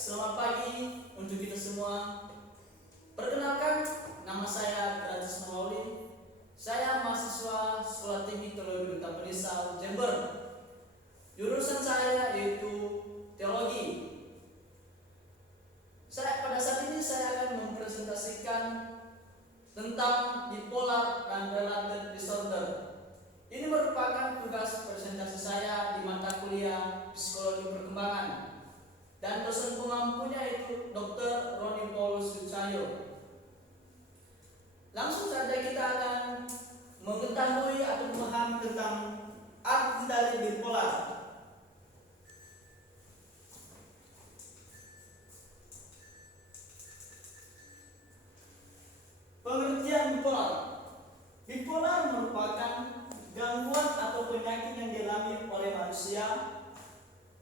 selamat pagi untuk kita semua. Perkenalkan, nama saya Gratis Mauli. Saya mahasiswa Sekolah Tinggi Teologi Kota Pedesaan, Jember. Jurusan saya yaitu Teologi. Pada saat ini saya akan mempresentasikan tentang bipolar dan related disorder. Ini merupakan tugas presentasi saya di mata kuliah Psikologi Perkembangan, dan dosen pengampunya itu Dr. Roni Paulus Sucayo. Langsung saja kita akan mengetahui atau memahami tentang arti dari bipolar. Pengertian bipolar. Bipolar merupakan gangguan atau penyakit yang dialami oleh manusia.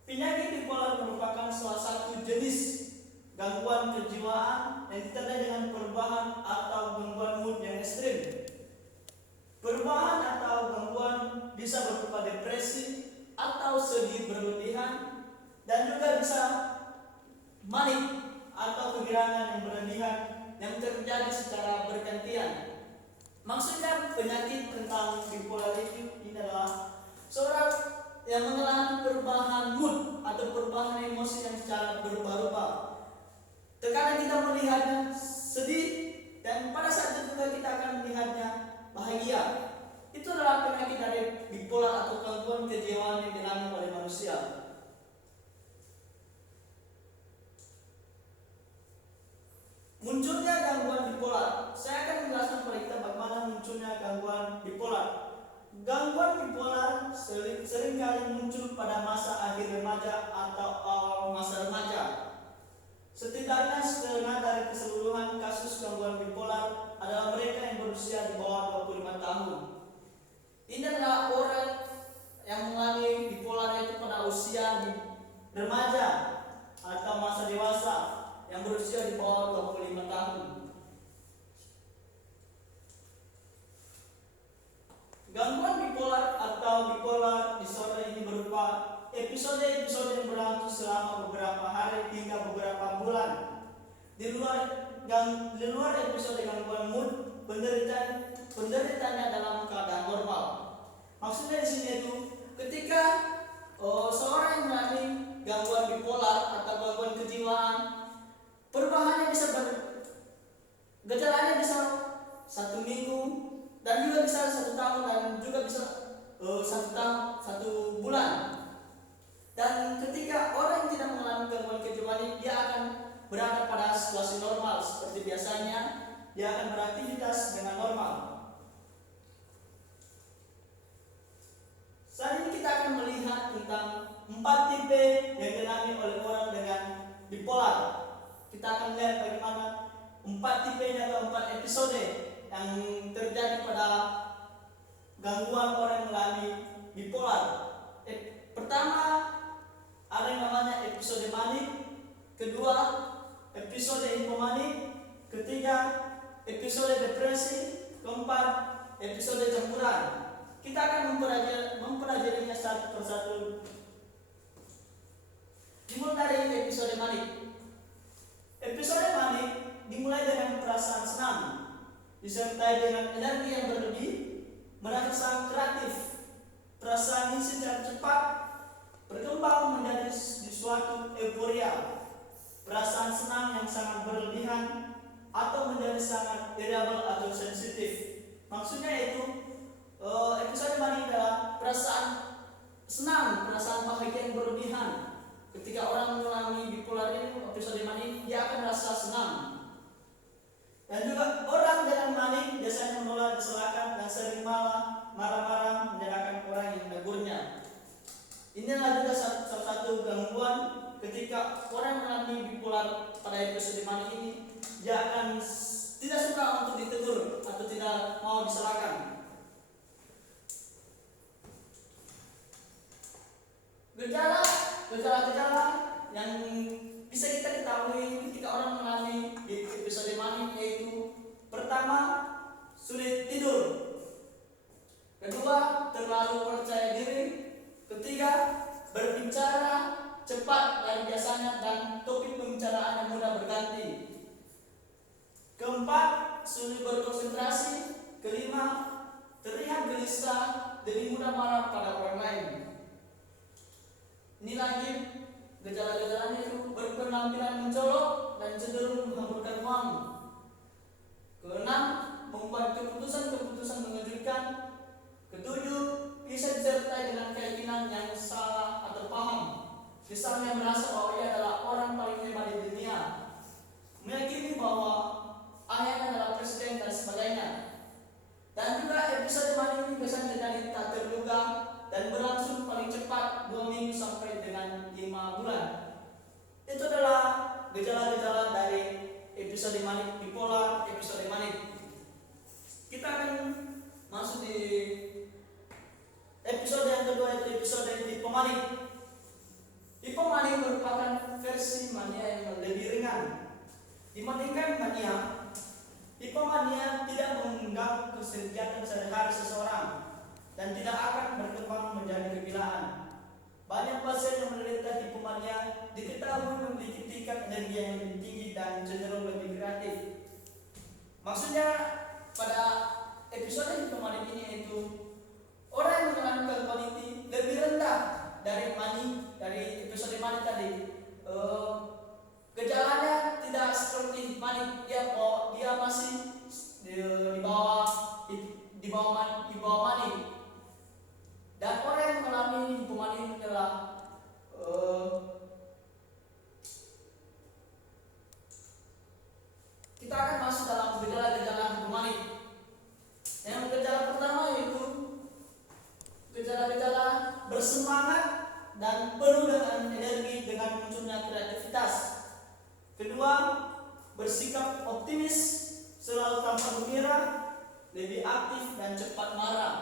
Penyakit bipolar merupakan salah satu jenis gangguan kejiwaan yang ditandai dengan perubahan atau gangguan mood yang ekstrim. Perubahan atau gangguan bisa berupa depresi atau sedih berlebihan, dan juga bisa manik atau kegirangan yang berlebihan yang terjadi secara bergantian. Maksudnya penyakit tentang bipolar ini adalah seorang yang mengalami perubahan mood atau perubahan emosi yang secara berubah-ubah. Terkadang kita melihatnya sedih, dan pada saat itu juga kita akan melihatnya bahagia. Itu adalah penyakit dari bipolar atau gangguan kejiwaan yang dialami oleh manusia. Munculnya gangguan bipolar. Saya akan menjelaskan kepada kita bagaimana munculnya gangguan bipolar. Gangguan bipolar seringkali muncul pada masa akhir remaja atau awal masa remaja. Setidaknya setengah dari keseluruhan kasus gangguan bipolar adalah mereka yang berusia di bawah 25 tahun. Ini adalah orang yang mengalami bipolar itu pada usia di remaja atau masa dewasa yang berusia di bawah 25 tahun. Gangguan bipolar atau bipolar disorder ini berupa episode-episode yang berlangsung selama beberapa hari hingga beberapa bulan. Di luar episode gangguan mood, penderitanya dalam keadaan normal. Maksudnya di sini itu ketika seorang yang mengalami gangguan bipolar atau gangguan kejiwaan, perubahannya bisa gejalanya bisa 1 minggu, dan juga bisa 1 tahun, dan juga bisa 1 bulan. Dan ketika orang yang tidak mengalami gangguan kejiwaan ini, dia akan berada pada situasi normal seperti biasanya, dia akan beraktivitas dengan normal. Saat ini kita akan melihat tentang 4 tipe yang dialami oleh orang dengan bipolar. Kita akan lihat bagaimana 4 tipenya atau 4 episode yang terjadi pada gangguan orang yang mengalami bipolar. Pertama, ada yang namanya episode manik. Kedua, episode hipomanik. Ketiga, episode depresi. Keempat, episode campuran. Kita akan mempelajarinya satu persatu. Dimulai dari episode manik. Episode manik dimulai dengan perasaan senang, disertai dengan energi yang berlebih, merasa kreatif. Perasaan ini secara cepat berkembang menjadi suatu euforia, perasaan senang yang sangat berlebihan, atau menjadi sangat irritable atau sensitif. Maksudnya itu episode manik adalah perasaan senang, perasaan bahagia yang berlebihan. Ketika orang mengalami bipolar ini, episode manik, dia akan merasa senang. Dan juga orang dengan manik biasanya menolak, diserahkan, dan sering marah-marah menyalahkan orang yang menegurnya. Inilah juga salah satu gangguan ketika orang mengalami bipolar pada episode manik ini, dia akan tidak suka untuk ditegur atau tidak mau disalahkan. Gejala-gejala yang bisa kita ketahui ketika orang mengalami episode manik yaitu: pertama, sulit tidur. Kedua, terlalu percaya diri. Ketiga, berbicara cepat dari biasanya dan topik pembicaraan yang mudah berganti. Keempat, sulit berkonsentrasi. Kelima, terlihat gelisah, lebih mudah marah pada orang lain. Ini lagi gejala-gejalanya itu berpenampilan mencolok dan cenderung menghamburkan uang. Keenam, membuat keputusan-keputusan mengejutkan. Ketujuh, bisa disertai dengan keyakinan yang salah atau paham. Misalnya merasa bahwa ia adalah orang paling hebat di dunia, meyakini bahwa ayahnya adalah presiden dan sebagainya. Dan juga episode mani ini biasanya terjadi tak terduga dan berlangsung paling cepat 2 minggu sampai dengan 5 bulan. Itu adalah gejala-gejala dari episode manik bipolar, episode manik. Kita akan masuk di episode yang kedua, yaitu episode tipe manik. Tipe manik merupakan versi mania yang lebih ringan dibandingkan mania. Tipe mania tidak mengganggu kegiatan sehari-hari seseorang dan tidak akan berkembang menjadi kegilaan. Banyak pasien yang menderita tipe mania diketahui memiliki tingkat energi yang lebih tinggi dan cenderung lebih kreatif. Maksudnya pada episode tipe manik ini yaitu orang yang mengalami quality lebih rendah dari episode manik tadi. Gejalanya tidak seperti manik, dia masih di bawah manik. Dan orang yang mengalami tipe manik adalah kita akan masuk dalam gejala-gejala tipe manik. Yang gejala pertama yaitu gejala-gejala bersemangat dan penuh dengan energi dengan munculnya kreativitas. Kedua, bersikap optimis, selalu tanpa gembira, lebih aktif dan cepat marah.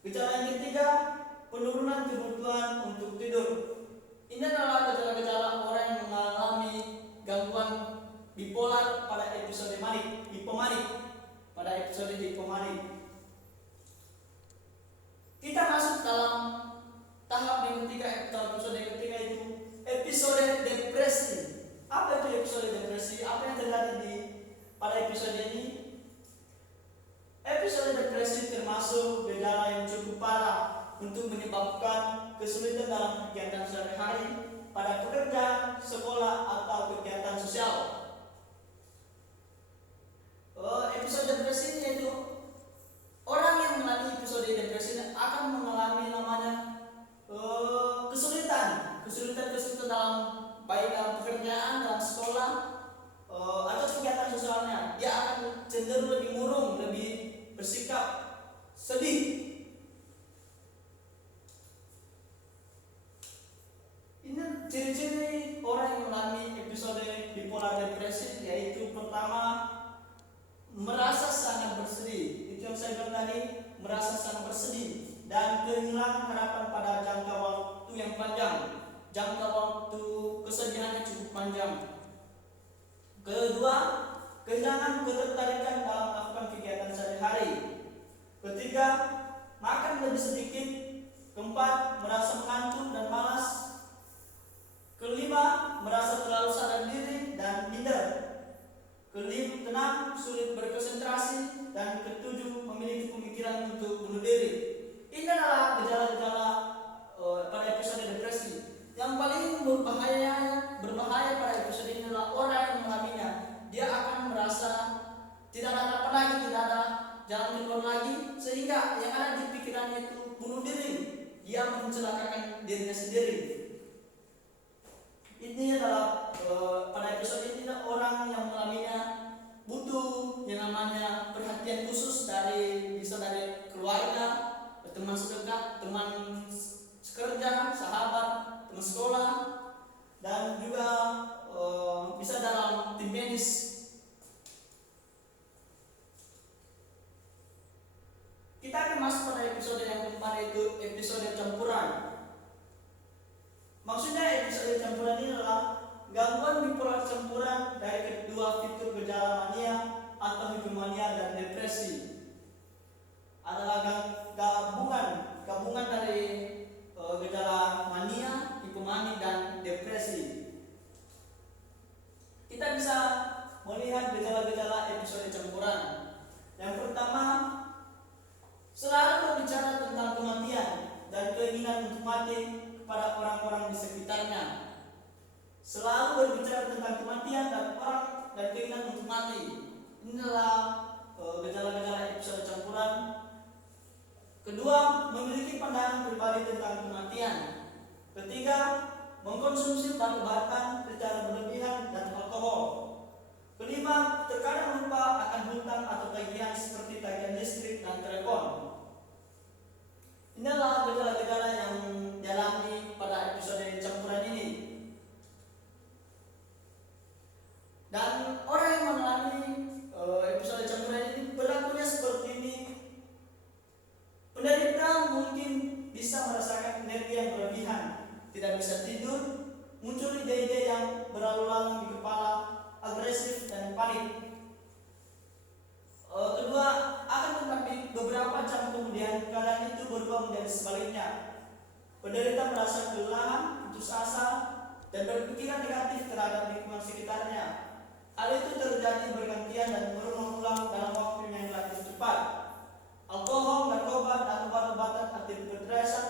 Gejala yang ketiga, penurunan kebutuhan untuk tidur. Ini adalah gejala-gejala orang yang mengalami gangguan bipolar pada episode manik, hipomanik. Pada episode hipomanik, kita masuk dalam tahap yang ketiga, episode ketiga itu episode depresi. Apa itu episode depresi? Apa yang terjadi pada episode ini? Episode depresi termasuk gejala yang cukup parah untuk menyebabkan kesulitan dalam kegiatan sehari-hari pada pekerja, sekolah, atau kegiatan sosial. Episode depresi yaitu orang yang mengalami episode depresi akan mengalami namanya kesulitan dalam baik dalam pekerjaan, dalam sekolah, atau kegiatan sosialnya. Dia akan cenderung lebih murung, lebih bersikap sedih. Ini ciri-ciri orang yang mengalami episode bipolar depresi, yaitu pertama, merasa sangat bersedih. Itu yang saya bilang tadi, merasa sangat bersedih dan kehilangan harapan pada jangka waktu yang panjang. Jangka waktu kesedihannya cukup panjang. Kedua, kehilangan ketertarikan dalam melakukan kegiatan sehari-hari. Ketiga, makan lebih sedikit. Keempat, merasa mengantuk dan malas. Kelima, merasa terlalu sadar diri dan minder. Keenam, sulit berkonsentrasi. Dan ketujuh, memiliki pemikiran untuk bunuh diri. Ini adalah gejala-gejala pada episode depresi. Yang paling berbahaya pada episode ini adalah orang yang mengalaminya. Dia akan merasa tidak ada harapan lagi, tidak ada jalan keluar lagi, sehingga yang ada di pikirannya itu bunuh diri. Dia mencelakakan dirinya sendiri. Ini adalah pada episode ini orang yang mengalaminya butuh yang namanya perhatian khusus bisa dari keluarga, teman sedekat, teman sekerja, sahabat, teman sekolah, dan juga bisa dalam tim medis. Kita akan masuk pada episode yang keempat, yaitu episode campuran. Maksudnya episode campuran ini adalah gangguan bipolar campuran dari kedua fitur gejala mania atau hipomania dan depresi. Adalah gabungan dari gejala mania, hipomania dan depresi. keinginan untuk mati kepada orang-orang di sekitarnya. Selalu berbicara tentang kematian dan keinginan untuk mati. Inilah gejala-gejala episode campuran. Kedua, memiliki pandangan pribadi tentang kematian. Ketiga, mengkonsumsi obat-obatan secara berlebihan dan alkohol. Kelima, terkadang lupa akan hutang atau tagihan seperti tagihan listrik dan telepon. Inilah gejala-gejala yang dialami pada episode campuran ini. Dan orang yang mengalami episode campuran ini berlakunya seperti ini. Penderita mungkin bisa merasakan energi yang berlebihan, tidak bisa tidur, muncul ide-ide yang berlalu-lalang di kepala, agresif dan panik. Kedua, akan tetapi beberapa jam kemudian keadaan itu berubah menjadi sebaliknya. Penderita merasa kelelahan, putus asa, dan berpikiran negatif terhadap lingkungan sekitarnya. Hal itu terjadi bergantian dan berulang-ulang dalam waktu yang relatif cepat. Alkohol, narkoba, dan obat-obatan antidepresan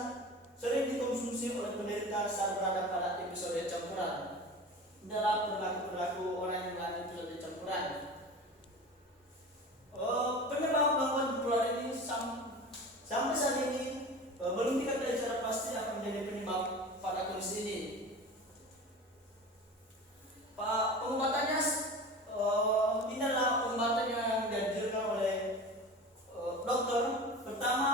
sering dikonsumsi oleh penderita saat berada pada episode campuran. Dalam perilaku orang yang mengalami episode campuran. Penyebab gangguan bipolar ini sampai saat ini belum diketahui secara pasti apa menjadi penyebab pada kondisi ini. Pengobatannya inilah pengobatan yang dianjurkan oleh dokter. Pertama,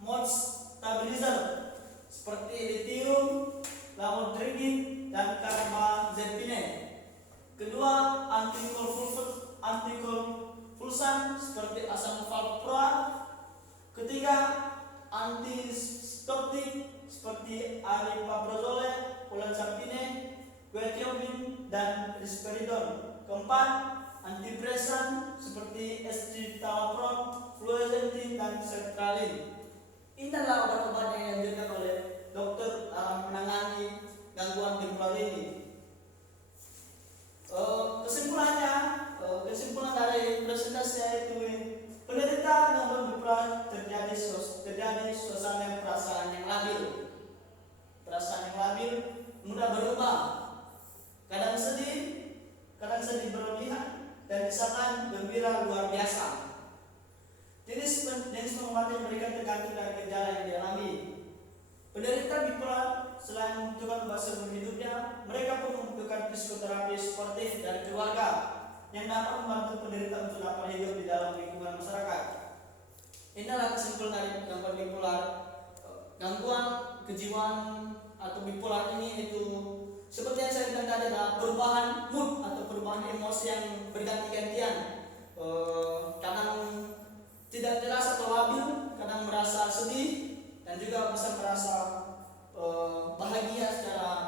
mood stabilizer seperti lithium, lamotrigine, dan carbamazepine. Kedua, antikonvulsan seperti asam valproat. Ketiga, antipsikotip seperti aripiprazole, olanzapine, quetiapine, dan risperidon. Keempat, antidepresan seperti escitalopram, fluoxetine, dan sertralin. Inilah obat-obat yang dianjurkan oleh dokter dalam menangani gangguan bipolar ini. Kesimpulan dari presentasi itu, penderita gangguan bipolar terjadi suasana perasaan yang labil, mudah berubah, kadang sedih berlebihan, dan misalkan gembira luar biasa. Jenis pengobatan yang diberikan tergantung dari gejala yang dialami. Penderita bipolar selain membutuhkan obat seumur hidupnya, mereka pun membutuhkan psikoterapi sportif dari keluarga yang dapat membantu penderita untuk dapat hidup di dalam lingkungan masyarakat. Inilah kesimpulan dari gangguan bipolar. Gangguan kejiwaan atau bipolar ini itu seperti yang saya bilang tadi adalah perubahan mood atau perubahan emosi yang berganti-gantian. Kadang tidak jelas atau labil, kadang merasa sedih, dan juga bisa merasa bahagia secara